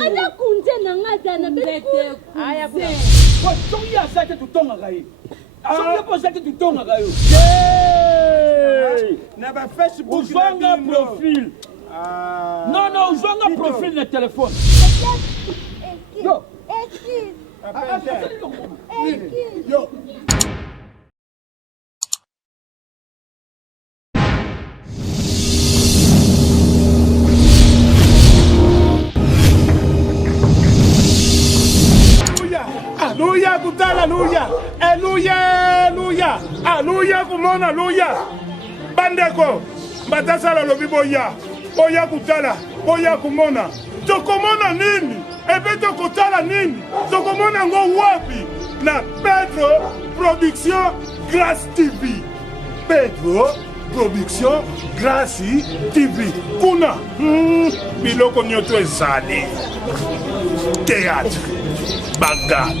Ada kunze na ngata na bete. Aya kuna. Kwa songi ya sake tutonga kayo. Songi po sake tutonga kayo. Na ba Facebook Uzwanga profil. Non, uzwanga profil na telefone. Yo. Yo. Aluya kutala aluya. Aluya. Aluya kumona aluya. Bandeko. Batasala lobi boya. Boya kutala. Boya kumona. Tokomona nini? Ebe tokotala nini? Tokomona ngo wapi? Na Pedro Production Grâce TV. Pedro Production Grâce TV. Kuna. Biloko nyoto ezali. Théâtre. Bagarre.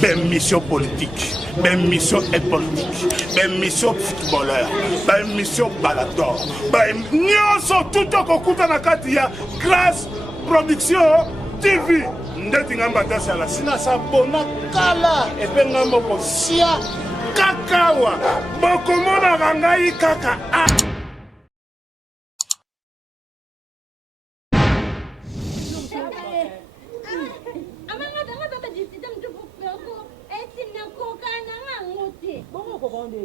Ben mission politique. Ben mission politique. Ben mission footballeur. Ben mission balador. Ben nyonso tout okuta na kati ya Grâce Production TV. Ndeti ngamba tasala sina sabona kala epenga moko sia kakawa bokomona rangai kaka a Amanga danga tata disita mtupu peko. Eti nakoka na ngote. Bongo ko konde.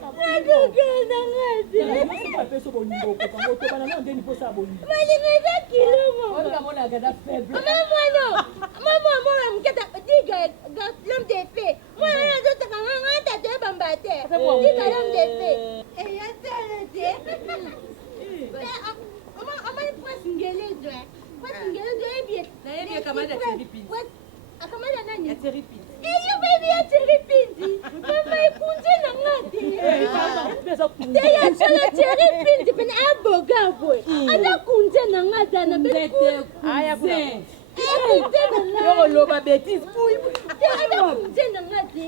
Nakoka na ngote. Mama peso bolingo ko kango to bana na ndeni posa bolingo. Malingeza kilomo. Ona mona gada faible. Mama mwana mketa diga l'homme de paix. Mwana nzoto kanga tata bambate. Diga l'homme de paix. Eh ya tete. Ama ni presse ngelezo. Presse ngelezo ebie. Na yeye kamada tiripindi. Akamada nani? Ya tiripindi. Iyo baby ya tiripindi. Mama ikunze na ngati. Pesa kunde. Teya chala tiripindi pena aboga boy. Ada kunze na ngata na bete. Aya kuna. Yo loba bêtise. ada kunze na ngati.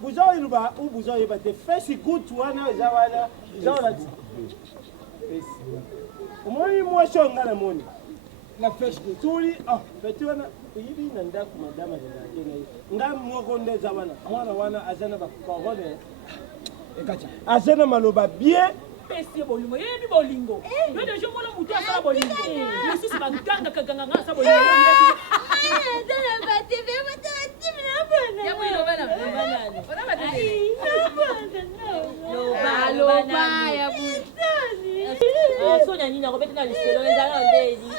buza iluba u buza yebate fesi kutu wana zawana zawana umoni mwasho ngana moni na Facebook tuli feti wana uyibi na ndaku madama za ngam mwoko ndeza wana wana azana ba parole ekacha azana maloba bien pesi bolingo yebi bolingo yo de jomo na mutu asala bolingo yesusi baganga kaganga ngasa bolingo Dana bate be mata timna bana. ya bolingo bana ona batete Loba ya bu. sonya nini akobete na lisolo ezala ndeni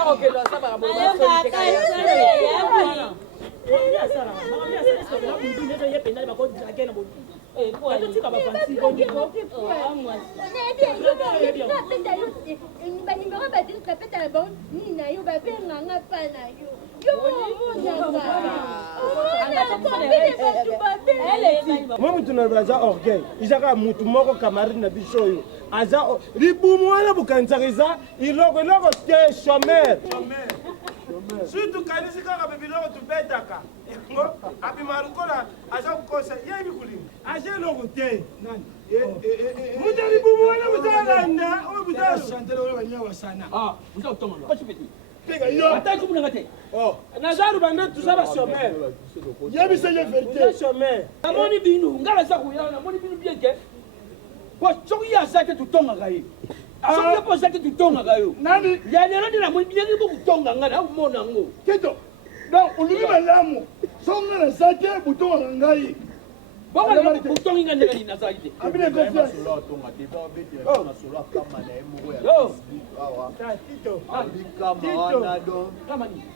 akokelo asaba bolingo Mama tunabaza orgueil izaka mutu moko camarade na biso yo aza libumu wana bukanzariza iloko te chômeur surtout kanisi kaka bebiloko tubetaka ngo abimarukola aza kukosa yebi kulinga aje iloko te mutu libumu wana buzalanda oyo Chantel oyo banyawa sana. Uza kutonga. Kwa chipeti. buzapega yo Ata kumuna ngate. nazaru bande tuzaba chômeur yebi se ye vérité chômeur Amoni binu ngala za kuyana, amoni binu bien ke. Kwa songi ya sake tutonga kayo. Songi po sake tutonga kayo. nani Ya lelo ndina moni bien ke kutonga ngala au mona ngo. kito donc uluki malamu songa na sake butonga ngai Bonga le kutonga ngala ni na zaidi. abine confiance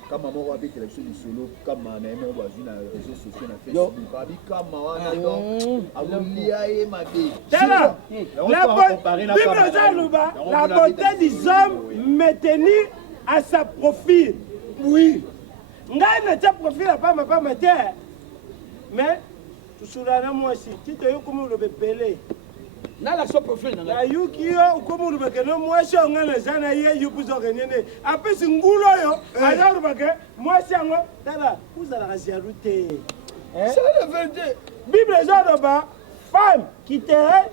kama moko abetela biso lisolo kama na ye moko bazwi na réseau sociaux na Facebook abikama wana donc akolia ye mabe tala la beauté des hommes maintenue à sa profil oui ngai na tia profil apama te mais tusulana mwasi tito yo komi olobe pele Na la so profil na na yuki yo komi olobe kene mwasi onga na za na ye yukuzoke nene apesi ngulu oyo aza olobake mwasi yango tala kuzalaka zialu te c'est la vérité bible eza oloba femme quitterait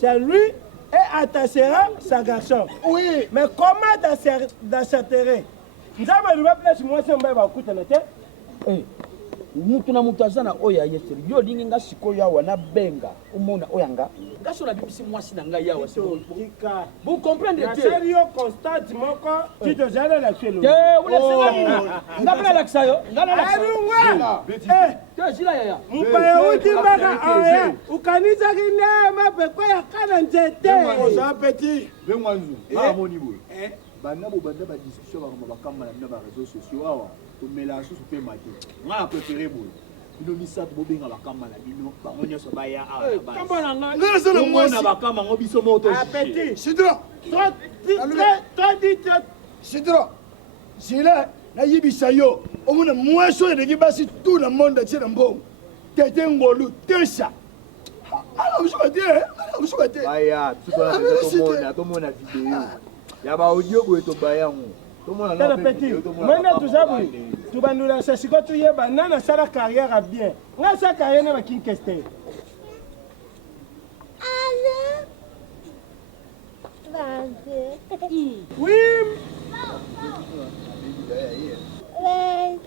chez lui et attachera sa garçon. Oui. Mais comment d'accepter? Nous avons le place moi c'est un bakuta na te. Mutu na mutu aza na oyo ayeseri yo olingi nga sikoyo awa nabenga omona oyo nga nga so nabimisi mwasi na ngai awa vous comprenez nasali yo constate moko titozala la chelo nga mpona lakisa yo alunga zila yaya mupaya utimbaka oya ukanisaki ndema peko ya kana nzete petit bengwanzu amoni boye banda bobanda badiscussion bakambala na bareseau sociaux awa tomela susu mpe mate nga na préféré boye bino misato bobenga bakamba na bino bango nyonso baya awona bakamba ngo biso moko sidra zila nayibisa yo omona mwasi oyo eleki basi tu na monde atie na mbongo tete ngolu tesa alabusuka te baya tomona video ya baaudio boye tobaya yango Tala petit, maintenant tout ça oui, tu vas nous laisser si tu y es banane ça la carrière à bien. Nga sa carrière na kin keste. Allez. Vas-y. Oui. Vas-y.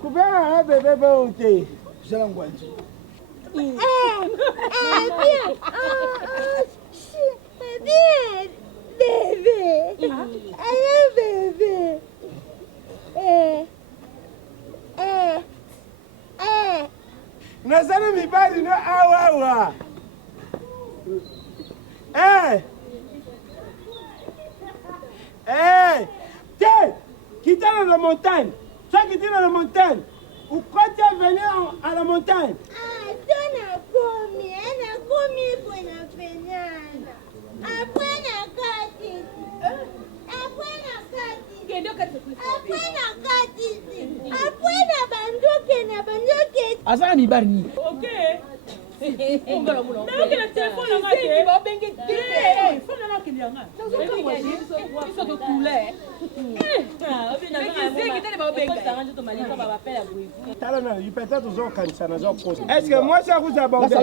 Couvert bébé beauté. zala ngwanzi Bien. Bien. Bébé. Allez, bébé. Nazana mibali no awawa. Tiens, quittez la montagne. Toi qui dans la montagne. Ou quand tu es venu à la montagne. Ah, tu n'as commis pour la pénale. Après la carte. azala mibali nini nakokela telefone yanga te fone nanga okeli yanga Est-ce que moi ça vous aborde?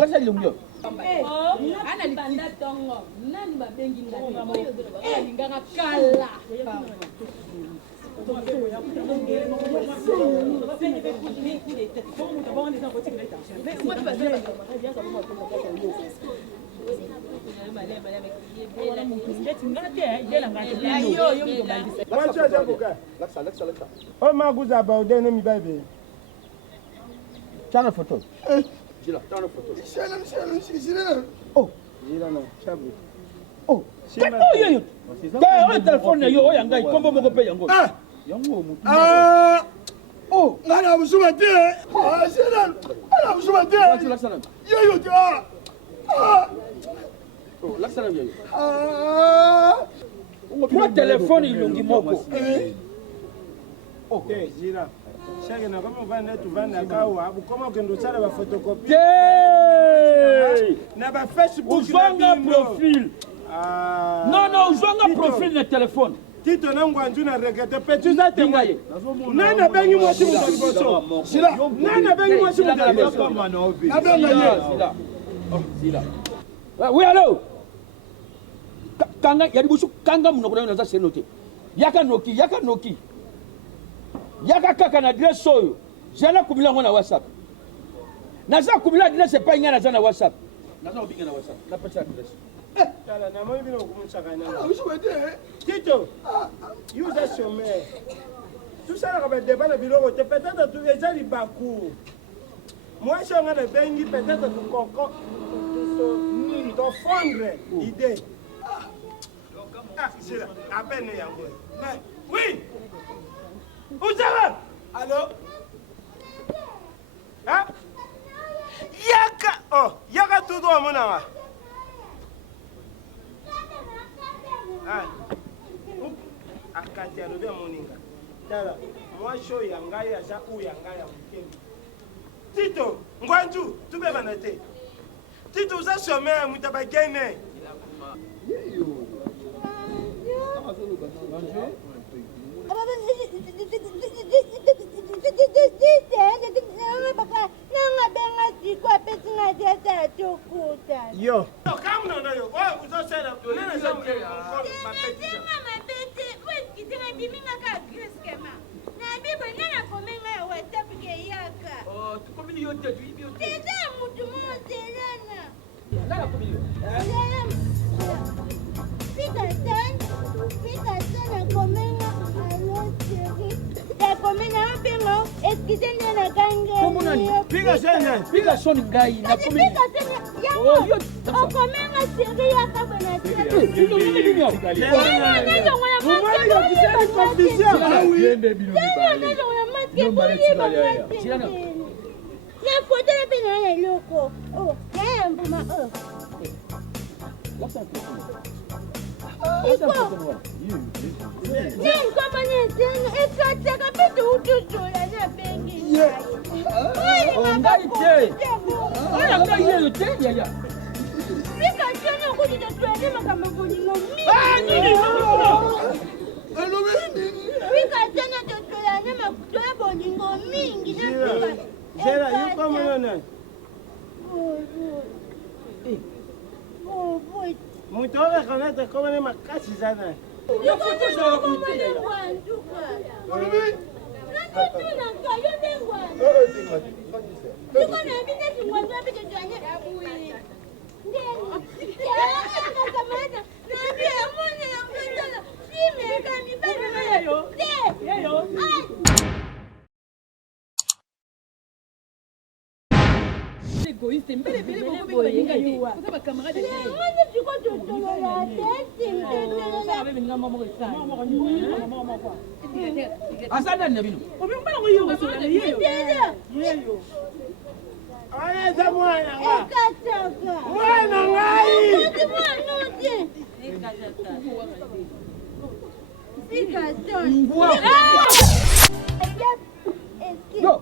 Oh ma vous aborde ne mi baby. Tana photo. Jila, tana photo. Oh, jila na chabu. Oh, yo. Oyo telefone na yo oyo ngai kombo moko pe yango. Yango mutu. Oh, ngana busuma te zela ngana busuma te yo te oh laksana yo kwa telefone ilongi moko ok jila chaque na comme vendre tu vendre kawa comment que nous ça la photocopie na ba Facebook uzanga profil non uzanga profil na telefone Tito na ngwanzu na regete petit za tengaye nana bengi mwasi mutaliboso sila nana bengi mwasi mutaliboso nabenga ye sila oui allô kanga yadi busu kanga munoko na za senote yaka noki yaka kaka na adresse oyo jana kubila ngona WhatsApp naza kubila adresse pa ngana za na WhatsApp naza obinga na WhatsApp na pesa adresse Tala na moi bino kumusaka na. Tito. Use chômeur. Tout ça là va débat na biloko te peut-être tu déjà li baku. Moi je ngana bengi peut-être tu koko tu fondre idée. Ah, c'est là. À peine yango. Oui. Où ça va? Allô? Hein? Yaka tout droit mon ami. Akati alobe moninga tala mwasho ya ngai aza u ya ngai ya mukembi Tito ngwanju tubeba na te Tito uza chômeur mutaba gene Yo. Come on, yo. What was I saying? Piga soni ngai na komi. Okomenga siri ya kabana Muito reconhece como ele macacos já né. Égoïste, mbele beaucoup bayenga yo. Vous avez camarade de Asada na bino. Obimbala ngo yo so na yeyo. Yeyo. Aya za mwana nga. Mwana ngai. Yo.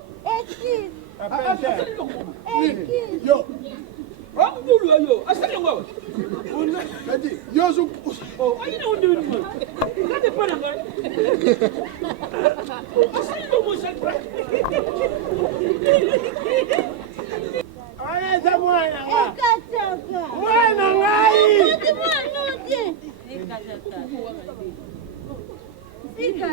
Yo. Ramulu yo. Asada ngwa. Kadi, yo zo. Oh, ayi na undu ni. Kade pana nga. Asada mo sa. Aya za mwana nga. Mwana ngai. Fica